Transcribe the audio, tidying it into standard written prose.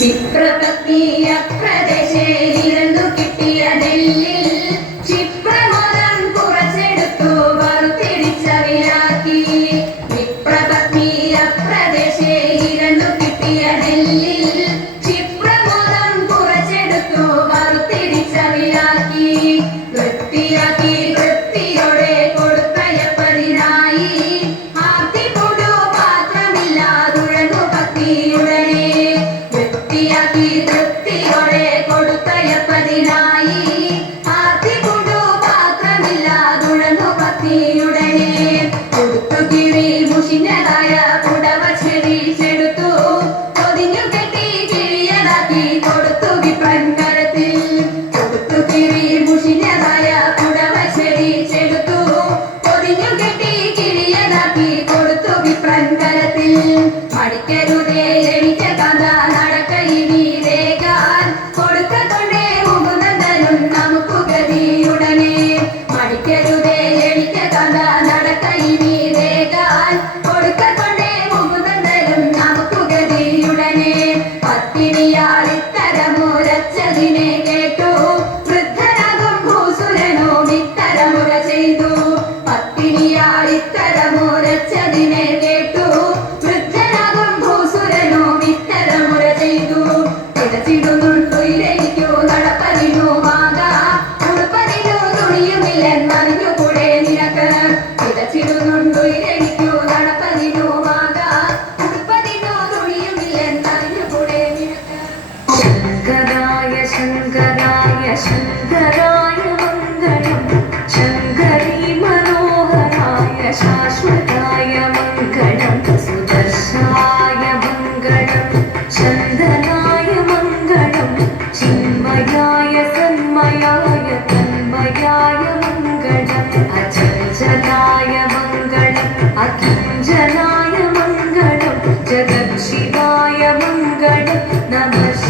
വിപ്രപത്നിയ പ്രദേശേ ഇരന്നു കിട്ടിയ നെല്ലിൽ ക്ഷിപ്രമോദം കുറച്ചെടുത്തു വറുത്തിരിച്ചവിലാക്കി. വിപ്രപത്നിയ പ്രദേശേ ഇരന്നു കിട്ടിയ നെല്ലിൽ ക്ഷിപ്രമോദം കുറച്ചെടുത്തു വറുത്തിരിച്ചവിലാക്കി. വൃത്തിയാക്കി വൃത്തിയോടെ കൊടുത്തയപ്പതിനായി ആർത്തിപുടു പാത്രമില്ലാതുഴങ്ങു പത്നിയുടനെ. വൃത്തിയാക്കി വൃത്തിയോടെ കൊടുത്തയപ്പതിനായി ആർത്തിപുടു പാത്രമില്ലാതുഴങ്ങു പത്നിയുടനെ. കൊടുത്തുകിഴി മുഷിഞ്ഞതായ പുടവ ചെടിച്ചെടുത്തു പൊതിഞ്ഞു കെട്ടി കിഴിയതാക്കി കൊടുത്തു വിപ്രൻ കരത്തിൽ. കൊടുത്തുകിഴി മുഷിഞ്ഞതായ പുടവ ചെടിച്ചെടുത്തു പൊതിഞ്ഞു കെട്ടി കിഴിയതാക്കി കൊടുത്തു വിപ്രൻ കരത്തിൽ. മടിക്കരുതേ എനിക്ക് കഥ നടക്കയിനി രേഖാൻ കൊടുക്കൊണ്ടേ മുകുന്ദനും നമുക്ക് ഗതിയുടനെ. മടിക്കരുതേ എനിക്ക് കഥ നടക്കയിനി രേഖാൻ കൊടുക്കൊണ്ടേ മുകുന്ദനും നമുക്ക് ഗതിയുടനെ. പത്തിനിയാൾ ഇത്തരമുരച്ചതിനെ കേട്ടു വൃദ്ധനാകും ഭൂസുരനും ഇത്തരമുര ചെയ്തു. പത്തിനിയാൾ ഇത്തരമുരച്ചതിനെ കേട്ടു വൃദ്ധനാകും ഭൂസുരനും ഇത്തരമുര ചെയ്തു. പിടച്ചിടുന്നുണ്ടു ഇരയ്ക്കു നടപ്പതിനുമാക ഉടുപ്പതിനു തുണിയുമില്ലെന്നറിഞ്ഞുകൂടെ നിനക്ക്. പിടച്ചിടുന്നുണ്ടു ഇരയ്ക്കു നടപ്പതിനുമാക ഉടുപ്പതിനു തുണിയുമില്ലെന്നറിഞ്ഞുകൂടെ നിനക്ക്. ശങ്കരായ ശങ്കരായ ശങ്കരായ മംഗളം ശങ്കരീ മനോഹരായ ശാശ്വതായ മംഗളം സുദർശായ മംഗളം ചന്ദനായ മംഗളം ചിന്മയായ സന്മയായ തന്മയായ മംഗളം അചഞ്ചലായ മംഗളം അകിഞ്ചനായ മംഗളം ജഗത് ശിവായ മംഗളം നമഃ